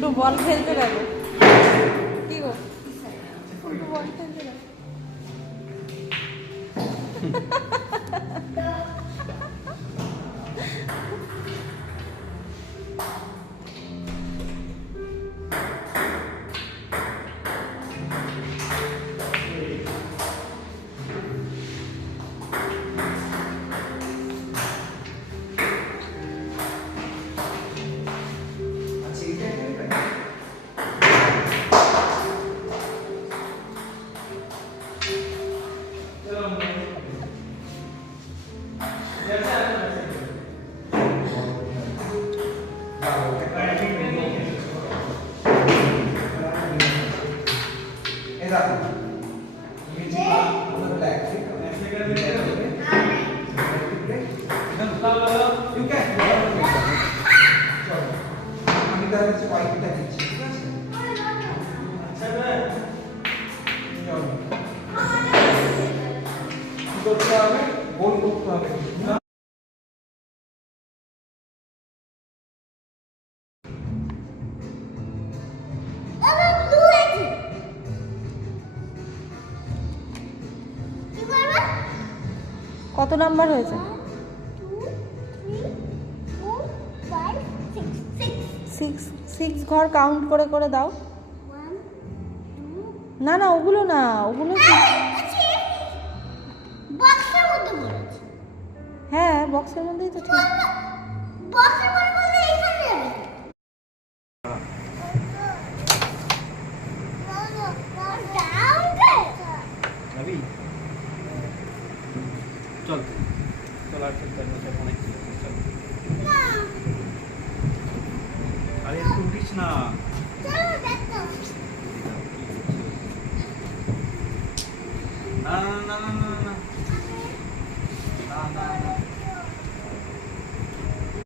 ফুন্টু বল খেলতে যাবে। কি গো ফুন্টু বল খেলতে যাবে। কত নাম্বার হয়েছে? 6 ঘর কাউন্ট করে করে দাও। না না ওগুলো না, ওগুলো হ্যাঁ বক্সের মধ্যেই তো ঠিক। চল চল আর খেলতে অনেক চল। আরে একটু উঠিস না। না না না না